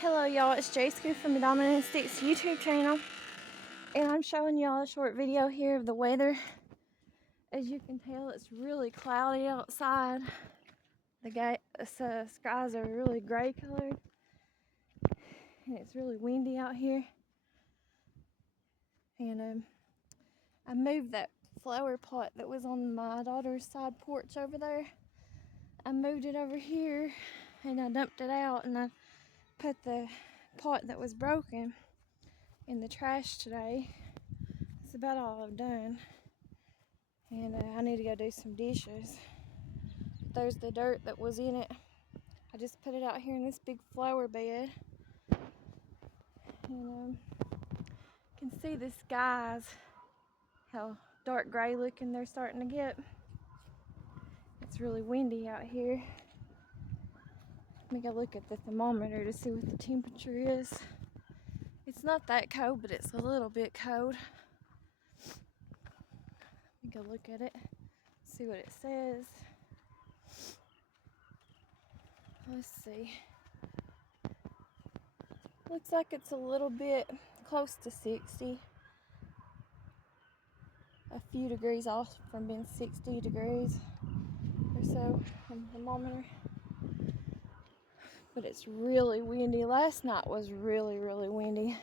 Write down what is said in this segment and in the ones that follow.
Hello y'all, it's J-Scoop from the Dominant Sticks YouTube channel, and I'm showing y'all a short video here of the weather. As you can tell, it's really cloudy outside. The skies are really gray colored, and it's really windy out here. And I moved that flower pot that was on my daughter's side porch over there. I moved it over here, and I dumped it out, and I put the pot that was broken in the trash today. That's about all I've done. And I need to go do some dishes. There's the dirt that was in it. I just put it out here in this big flower bed. And you can see the skies, how dark gray looking they're starting to get. It's really windy out here. Let me go look at the thermometer to see what the temperature is. It's not that cold, but it's a little bit cold. Let me go look at it, see what it says. Let's see. Looks like it's a little bit close to 60. A few degrees off from being 60 degrees or so on the thermometer. But it's really windy. Last night was really windy.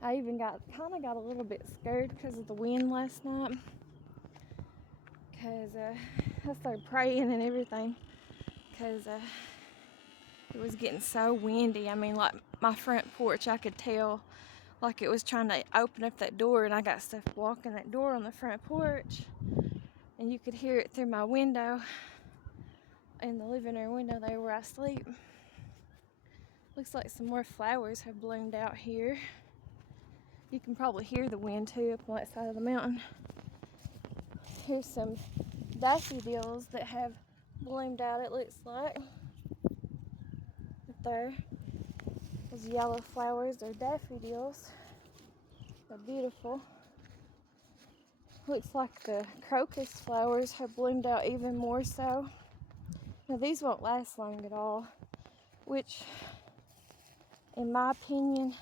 I even got a little bit scared because of the wind last night. Because I started praying and everything. Because it was getting so windy. I mean, like my front porch, I could tell like it was trying to open up that door, and I got stuff blocking that door on the front porch, and you could hear it through my window in the living room window there where I sleep. Looks like some more flowers have bloomed out here. You can probably hear the wind too up on that side of the mountain. Here's some daffodils that have bloomed out, it looks like. Right there. Those yellow flowers, they're daffodils. They're beautiful. Looks like the crocus flowers have bloomed out even more so. Now these won't last long at all, which in my opinion,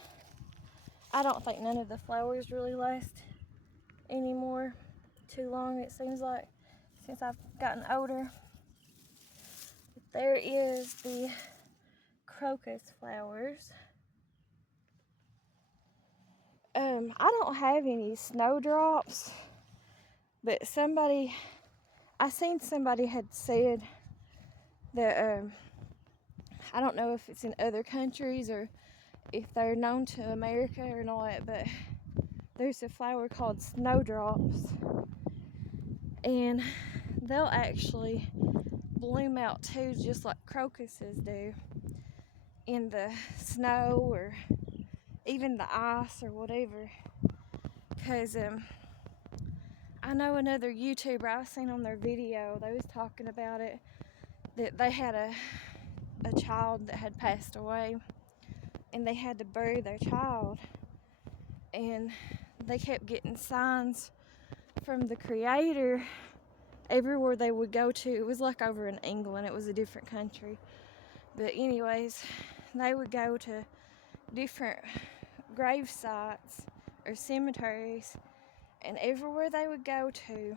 I don't think none of the flowers really last anymore too long, it seems like, since I've gotten older. But there is the crocus flowers. I don't have any snowdrops, but I seen somebody had said that, I don't know if it's in other countries or if they're known to America or not, but there's a flower called snowdrops, and they'll actually bloom out too, just like crocuses do, in the snow or even the ice or whatever. Because I know another YouTuber I seen on their video, they was talking about it, that they had a child that had passed away, and they had to bury their child, and they kept getting signs from the creator everywhere they would go to. It was like over in England, it was a different country, but anyways, they would go to different grave sites or cemeteries, and everywhere they would go to,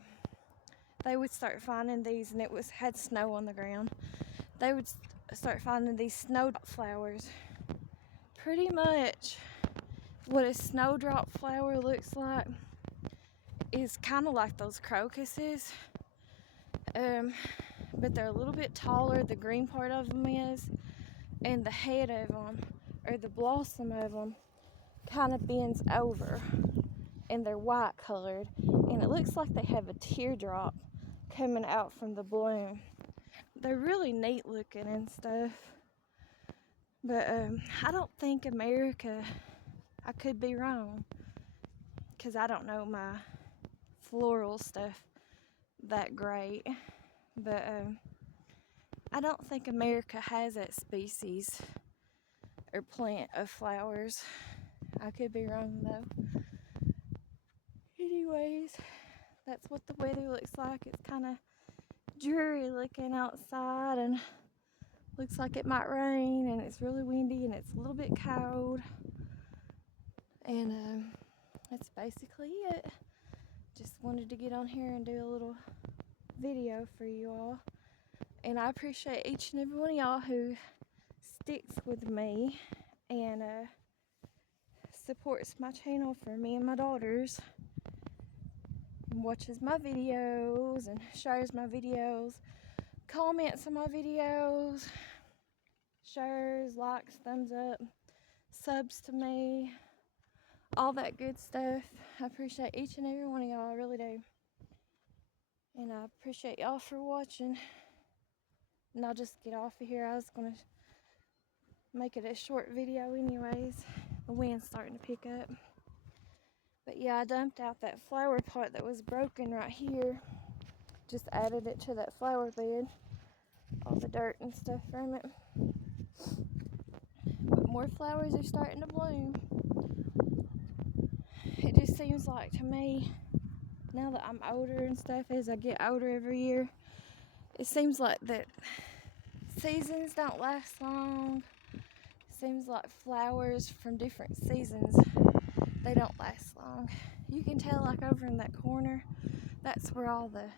they would start finding these, and had snow on the ground. They would start finding these snowdrop flowers. Pretty much what a snowdrop flower looks like is kind of like those crocuses, but they're a little bit taller. The green part of them is, and the head of them, or the blossom of them, kind of bends over, and they're white colored, and it looks like they have a teardrop coming out from the bloom. They're really neat looking and stuff, but I don't think America, I could be wrong, because I don't know my floral stuff that great, but I don't think America has that species or plant of flowers. I could be wrong though. Anyways, that's what the weather looks like. It's kind of dreary looking outside, and looks like it might rain, and it's really windy and it's a little bit cold. And that's basically it. Just wanted to get on here and do a little video for you all. And I appreciate each and every one of y'all who sticks with me and supports my channel for me and my daughters, and watches my videos and shares my videos, comments on my videos, shares, likes, thumbs up, subs to me, all that good stuff. I appreciate each and every one of y'all, I really do. And I appreciate y'all for watching. And I'll just get off of here. I was gonna make it a short video anyways. The wind's starting to pick up. But yeah, I dumped out that flower pot that was broken right here. Just added it to that flower bed. All the dirt and stuff from it. But more flowers are starting to bloom. It just seems like to me, now that I'm older and stuff, as I get older every year, it seems like that seasons don't last long. It seems like flowers from different seasons, they don't last long. You can tell, like over in that corner, that's where all the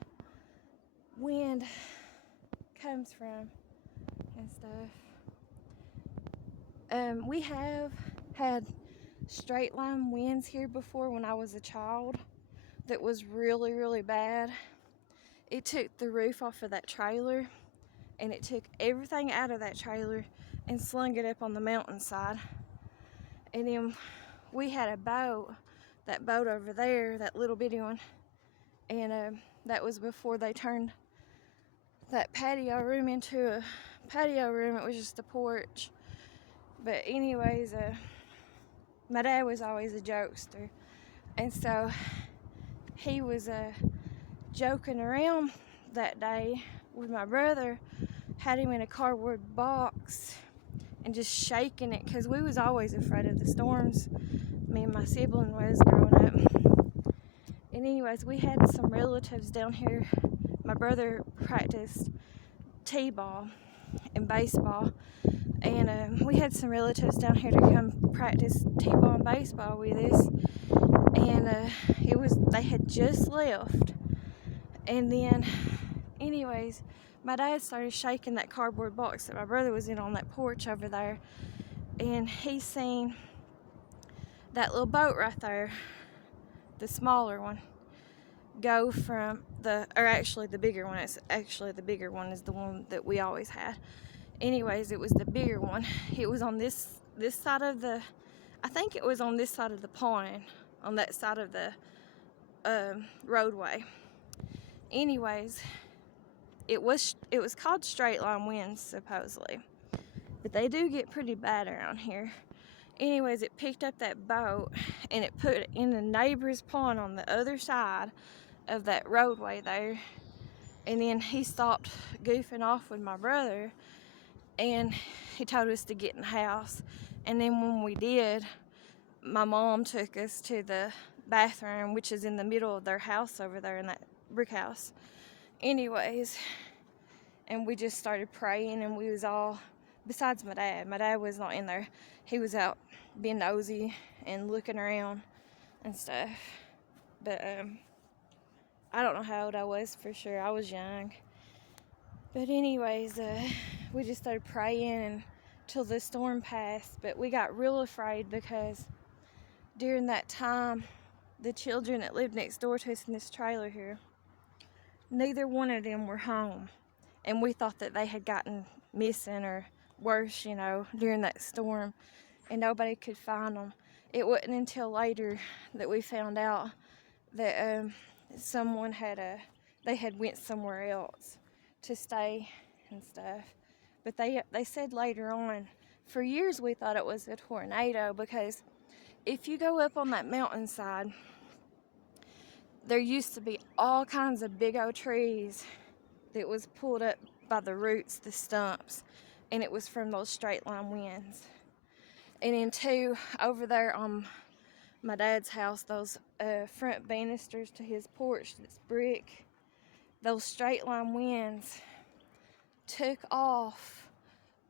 wind comes from and stuff. We have had straight line winds here before when I was a child that was really, really bad. It took the roof off of that trailer, and it took everything out of that trailer and slung it up on the mountainside. And then we had a boat, that boat over there, that little bitty one, and that was before they turned that patio room into a patio room. It was just a porch. But anyways, my dad was always a jokester, and so he was joking around that day with my brother, had him in a cardboard box and just shaking it, because we was always afraid of the storms, me and my sibling was growing up. And anyways, we had some relatives down here. My brother practiced t-ball and baseball, and we had some relatives down here to come practice t-ball and baseball with us. And they had just left. And then anyways, my dad started shaking that cardboard box that my brother was in on that porch over there, and he seen that little boat right there, the smaller one, go from actually the bigger one. It's actually the bigger one is the one that we always had. Anyways, it was the bigger one. It was on this side of the, I think it was on this side of the pond, on that side of the roadway. Anyways, it was called straight line winds supposedly, but they do get pretty bad around here. Anyways, it picked up that boat and it put it in the neighbor's pond on the other side of that roadway there. And then he stopped goofing off with my brother, and he told us to get in the house. And then when we did, my mom took us to the bathroom, which is in the middle of their house over there in that brick house. Anyways, and we just started praying, and we was all, besides my dad was not in there. He was out being nosy and looking around and stuff. But I don't know how old I was for sure. I was young. But anyways, we just started praying until the storm passed. But we got real afraid because during that time, the children that lived next door to us in this trailer here, neither one of them were home. And we thought that they had gotten missing or worse, during that storm, and nobody could find them. It wasn't until later that we found out that someone they had went somewhere else to stay and stuff. But they said later on, for years we thought it was a tornado, because if you go up on that mountainside, there used to be all kinds of big old trees that was pulled up by the roots, the stumps, and it was from those straight line winds. And then too, over there on my dad's house, those front banisters to his porch that's brick, those straight line winds took off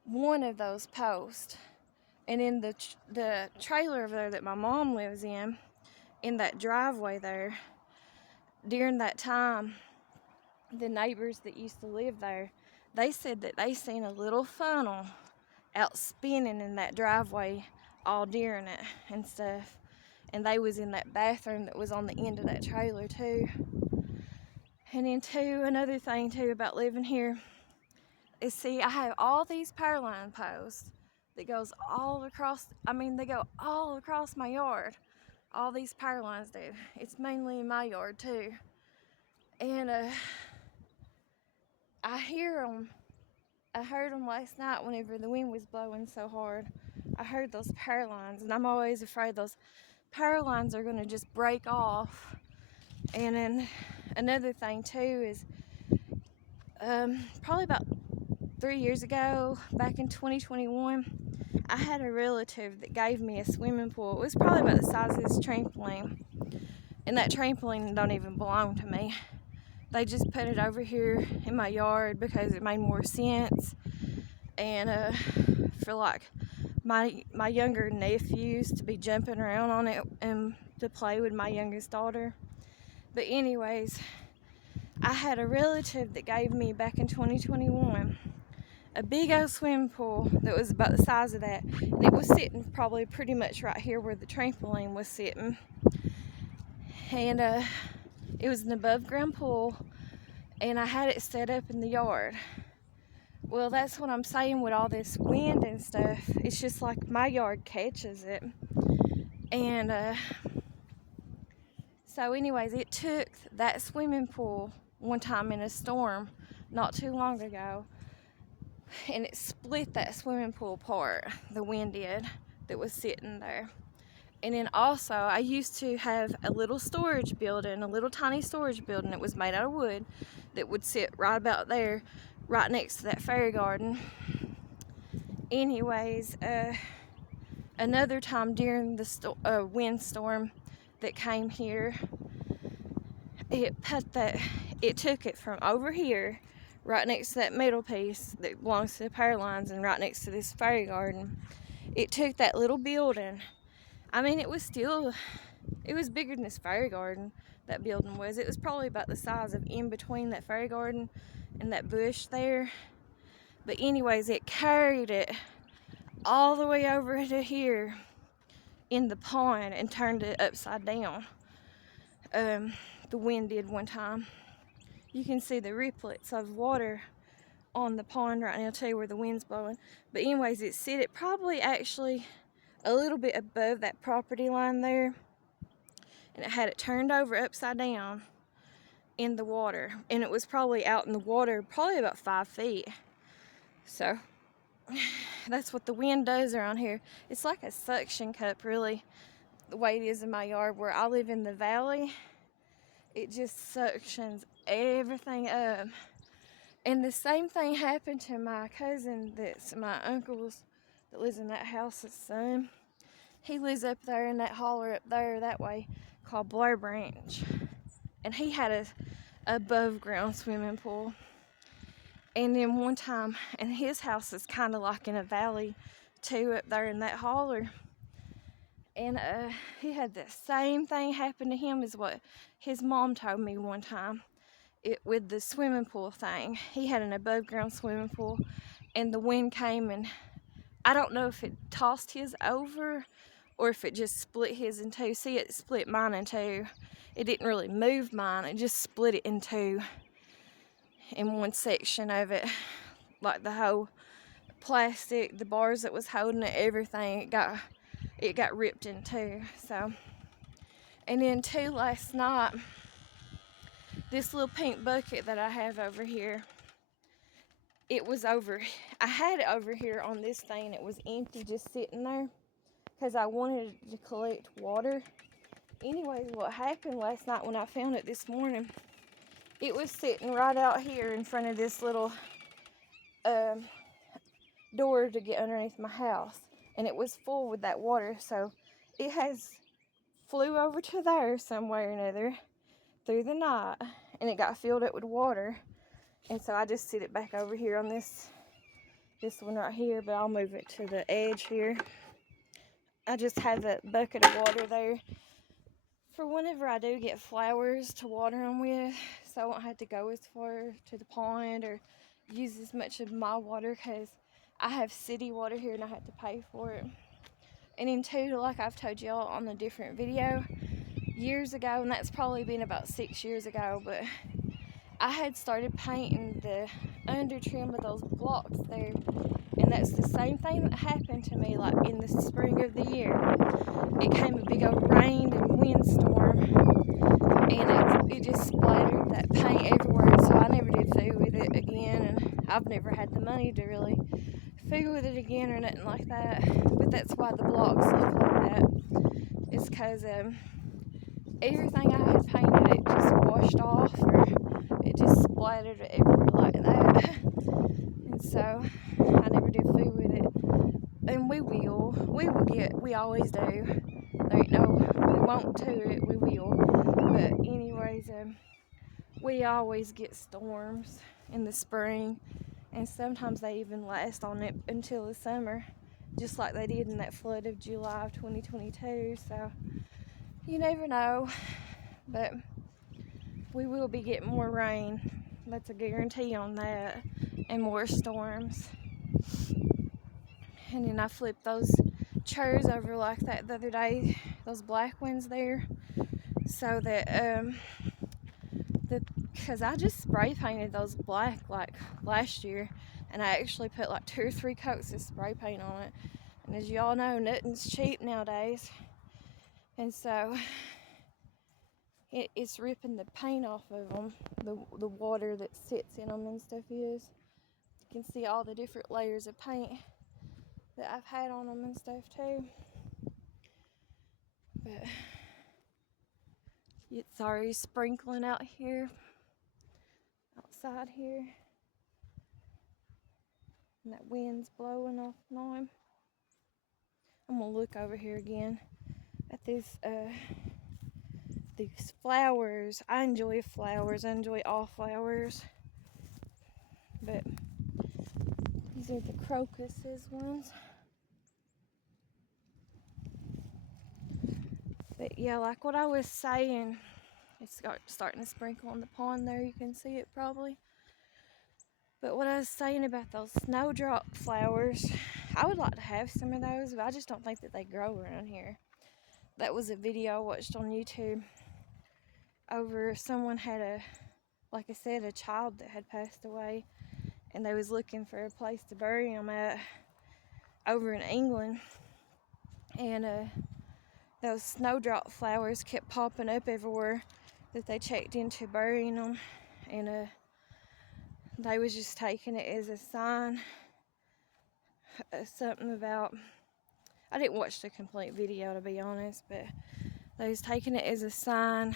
one of those posts. And in the trailer over there that my mom lives in that driveway there, during that time, the neighbors that used to live there, they said that they seen a little funnel out spinning in that driveway all during it and stuff. And they was in that bathroom that was on the end of that trailer too. And then too, another thing too about living here is, see, I have all these power line posts that goes all across, they go all across my yard. All these power lines do. It's mainly in my yard too. And I hear them. I heard them last night whenever the wind was blowing so hard. I heard those power lines, and I'm always afraid those power lines are going to just break off. And then another thing too is probably about 3 years ago, back in 2021, I had a relative that gave me a swimming pool. It was probably about the size of this trampoline. And that trampoline don't even belong to me. They just put it over here in my yard because it made more sense. And for like my younger nephews to be jumping around on it and to play with my youngest daughter. But anyways, I had a relative that gave me back in 2021 a big old swimming pool that was about the size of that, and it was sitting probably pretty much right here where the trampoline was sitting. And it was an above ground pool, and I had it set up in the yard. Well, that's what I'm saying with all this wind and stuff. It's just like my yard catches it. And so anyways, it took that swimming pool one time in a storm not too long ago, and it split that swimming pool apart. The wind did, that was sitting there. And then also, I used to have a little storage building, a little tiny storage building that was made out of wood that would sit right about there, right next to that fairy garden. Anyways, another time during the windstorm that came here, it took it from over here, right next to that middle piece that belongs to the power lines and right next to this fairy garden. It took that little building. It was bigger than this fairy garden, that building was. It was probably about the size of in between that fairy garden and that bush there. But anyways, it carried it all the way over to here in the pond and turned it upside down. The wind did one time. You can see the riplets of water on the pond right now too, where the wind's blowing. But anyways, it probably actually a little bit above that property line there, and it had it turned over upside down in the water, and it was probably out in the water probably about 5 feet. So that's what the wind does around here. It's like a suction cup, really, the way it is in my yard. Where I live in the valley, it just suctions everything up. And the same thing happened to my cousin, that's my uncle's, that lives in that house, his son. He lives up there in that holler up there that way called Blair Branch. And he had a above ground swimming pool. And then one time, and his house is kind of like in a valley too, up there in that holler. And he had the same thing happen to him as what his mom told me one time. With the swimming pool thing. He had an above ground swimming pool, and the wind came, and I don't know if it tossed his over or if it just split his in two. See, it split mine in two. It didn't really move mine, it just split it in two in one section of it. Like the whole plastic, the bars that was holding it, everything, it got ripped in two. So, and then too, last night, this little pink bucket that I have over here, I had it over here on this thing. It was empty, just sitting there, because I wanted to collect water. Anyways, what happened last night when I found it this morning, it was sitting right out here in front of this little door to get underneath my house, and it was full with that water. So it has flew over to there somewhere or another through the night, and it got filled up with water. And so I just sit it back over here on this this one right here, but I'll move it to the edge here. I just have that bucket of water there for whenever I do get flowers to water them with, so I won't have to go as far to the pond or use as much of my water, because I have city water here and I have to pay for it. And then too, like I've told y'all on a different video years ago, and that's probably been about 6 years ago, but I had started painting the under trim of those blocks there, and that's the same thing that happened to me like in the spring of the year. It came a big old rain and windstorm, and it just splattered that paint everywhere, so I never did fool with it again, and I've never had the money to really fool with it again or nothing like that. But that's why the blocks look like that. It's because everything I had painted, it just washed off, or it just splattered everywhere like that. And so I never did fool with it. And we always do. There ain't no, we won't do it, we will. But anyways, we always get storms in the spring, and sometimes they even last on it until the summer, just like they did in that flood of July of 2022. So you never know, but we will be getting more rain. That's a guarantee on that, and more storms. And then I flipped those chairs over like that the other day, those black ones there, so that because I just spray painted those black like last year, and I actually put like 2 or 3 coats of spray paint on it. And as y'all know, nothing's cheap nowadays, and so it's ripping the paint off of them. The water that sits in them and stuff is. You can see all the different layers of paint that I've had on them and stuff too. But it's already sprinkling out here, outside here, and that wind's blowing off on. I'm gonna look over here again at these flowers. I enjoy flowers. I enjoy all flowers, but these are the crocuses ones. But yeah, like what I was saying, it's starting to sprinkle on the pond there. You can see it probably. But what I was saying about those snowdrop flowers, I would like to have some of those, but I just don't think that they grow around here. That was a video I watched on YouTube over someone had like I said, a child that had passed away, and they was looking for a place to bury him at over in England, and those snowdrop flowers kept popping up everywhere that they checked into burying them, and they was just taking it as a sign, something about, I didn't watch the complete video to be honest, but they was taking it as a sign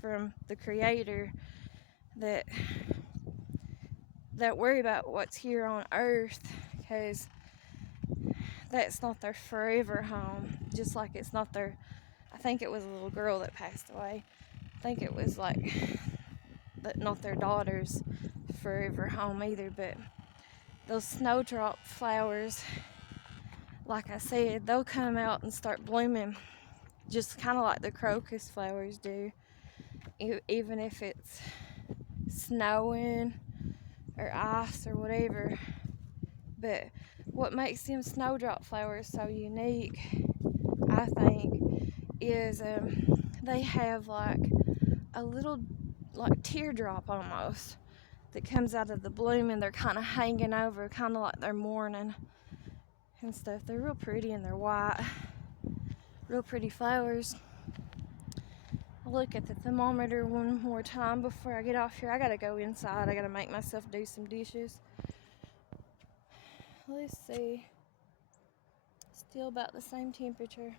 from the Creator that worry about what's here on earth, because that's not their forever home, just like it's not their, I think it was a little girl that passed away, I think it was like not their daughter's forever home either. But those snowdrop flowers, like I said, they'll come out and start blooming just kind of like the crocus flowers do, even if it's snowing or ice or whatever. But what makes them snowdrop flowers so unique, I think, is they have like a little like teardrop almost that comes out of the bloom, and they're kind of hanging over, kind of like they're mourning and stuff. They're real pretty, and they're white, real pretty flowers. I'll look at the thermometer one more time before I get off here. I gotta go inside. I gotta make myself do some dishes. Let's see. Still about the same temperature.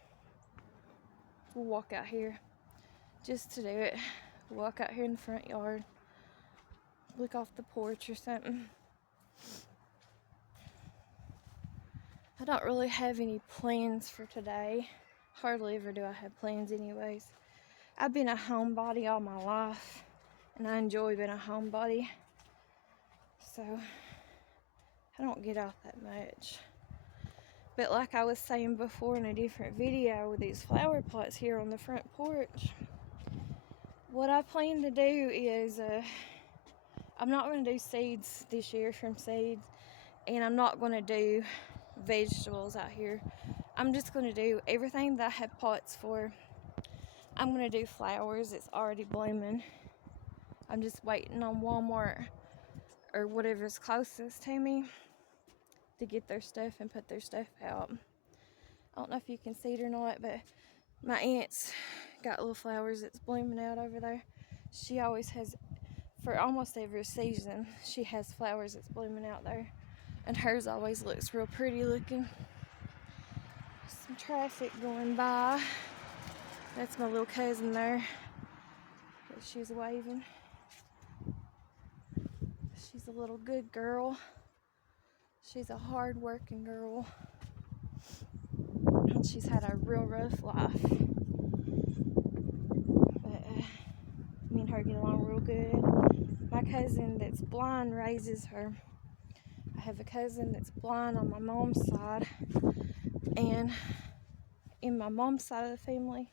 We'll walk out here just to do it. Walk out here in the front yard. Look off the porch or something. I don't really have any plans for today. Hardly ever do I have plans anyways. I've been a homebody all my life, and I enjoy being a homebody. So I don't get out that much. But like I was saying before in a different video with these flower pots here on the front porch, what I plan to do is I'm not going to do seeds this year from seeds, and I'm not going to do vegetables out here. I'm just going to do everything that I have pots for. I'm going to do flowers. It's already blooming. I'm just waiting on Walmart or whatever's closest to me to get their stuff and put their stuff out. I don't know if you can see it or not, but my aunt's got little flowers that's blooming out over there. She always has, for almost every season, she has flowers that's blooming out there. And hers always looks real pretty looking. Some traffic going by. That's my little cousin there. She's waving. She's a little good girl. She's a hard-working girl. And she's had a real rough life. But me and her get along real good. My cousin that's blind raises her. I have a cousin that's blind on my mom's side. And in my mom's side of the family,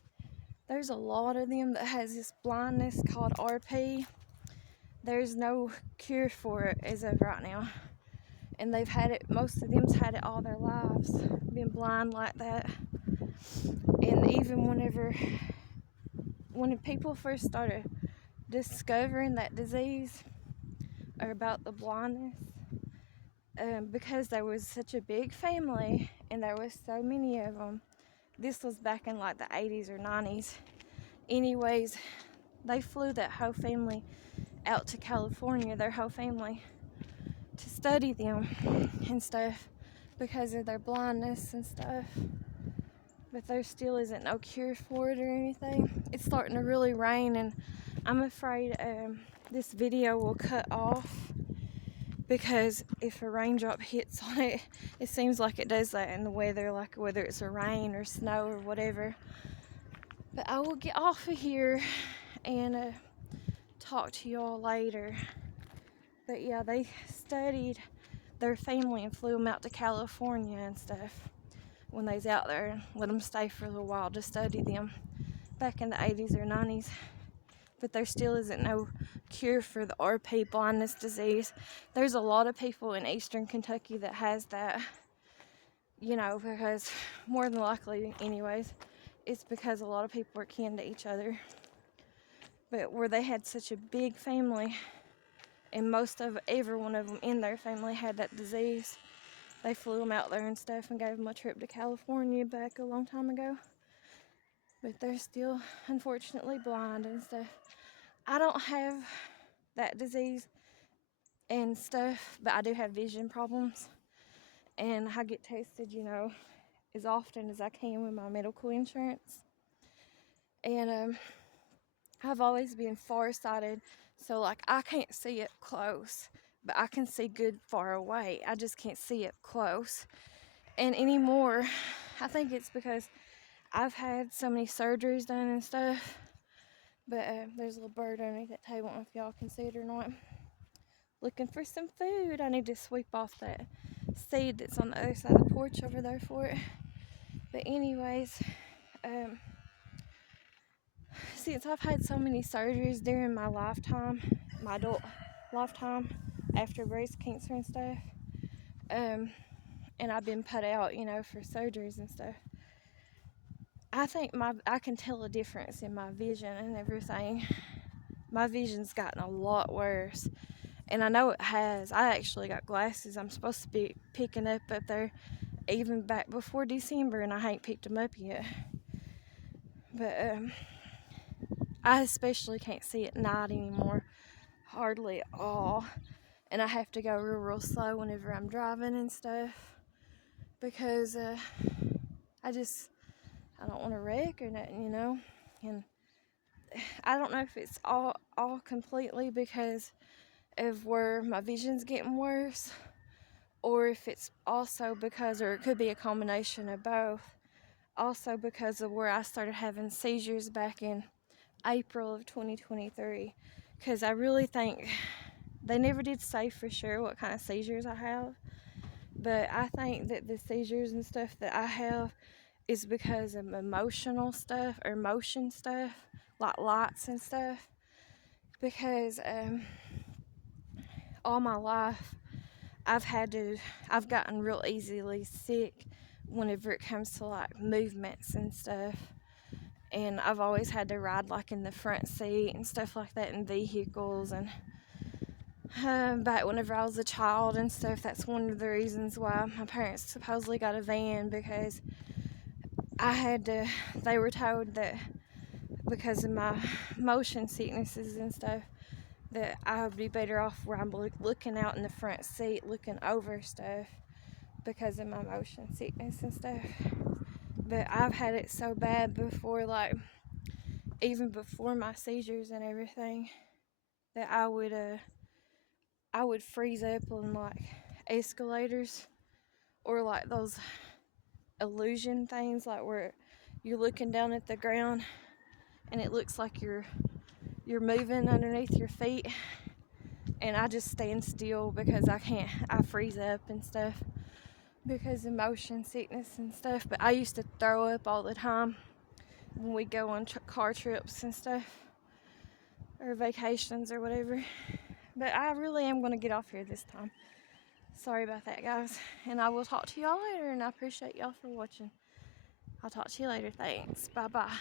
there's a lot of them that has this blindness called RP. There's no cure for it as of right now. And they've had it, most of them's had it all their lives, been blind like that. And even when people first started discovering that disease or about the blindness, because there was such a big family and there was so many of them, this was back in like the 80s or 90s. Anyways, they flew that whole family out to California, their whole family, to study them and stuff because of their blindness and stuff. But there still isn't no cure for it or anything. It's starting to really rain, and I'm afraid this video will cut off because if a raindrop hits on it, it seems like it does that in the weather, like whether it's a rain or snow or whatever. But I will get off of here and talk to y'all later. But yeah, they studied their family and flew them out to California and stuff when they was out there and let them stay for a little while to study them back in the 80s or 90s. But there still isn't no cure for the RP blindness disease. There's a lot of people in eastern Kentucky that has that, you know, because more than likely anyways, it's because a lot of people are kin to each other. But where they had such a big family, and most of every one of them in their family had that disease, they flew them out there and stuff and gave them a trip to California back a long time ago. But they're still, unfortunately, blind and stuff. I don't have that disease and stuff, but I do have vision problems. And I get tested, you know, as often as I can with my medical insurance. And I've always been farsighted, so like I can't see it close, but I can see good far away. I just can't see it close. And anymore, I think it's because I've had so many surgeries done and stuff. But there's a little bird underneath that table. I don't know if y'all can see it or not. Looking for some food. I need to sweep off that seed that's on the other side of the porch over there for it. But anyways, since I've had so many surgeries during my lifetime, my adult lifetime, after breast cancer and stuff, and I've been put out, you know, for surgeries and stuff, I think I can tell a difference in my vision and everything. My vision's gotten a lot worse, and I know it has. I actually got glasses I'm supposed to be picking up there even back before December, and I ain't picked them up yet. But I especially can't see at night anymore, hardly at all, and I have to go real slow whenever I'm driving and stuff because I don't want to wreck or nothing, you know. And I don't know if it's all completely because of where my vision's getting worse, or if it's also because, or it could be a combination of both, also because of where I started having seizures back in April of 2023, because I really think they never did say for sure what kind of seizures I have, But I think that the seizures and stuff that I have is because of emotional stuff or motion stuff, like lights and stuff. Because all my life I've gotten real easily sick whenever it comes to like movements and stuff. And I've always had to ride like in the front seat and stuff like that in vehicles. And back whenever I was a child and stuff, that's one of the reasons why my parents supposedly got a van, because they were told that because of my motion sicknesses and stuff, that I would be better off where I'm looking out in the front seat, looking over stuff, because of my motion sickness and stuff. But I've had it so bad before, like even before my seizures and everything, that I would freeze up on like escalators or like those illusion things, like where you're looking down at the ground and it looks like you're moving underneath your feet, and I just stand still because I freeze up and stuff because of motion sickness and stuff. But I used to throw up all the time when we go on car trips and stuff, or vacations or whatever. But I really am going to get off here this time. Sorry about that, guys. And I will talk to y'all later, and I appreciate y'all for watching. I'll talk to you later. Thanks. Bye-bye.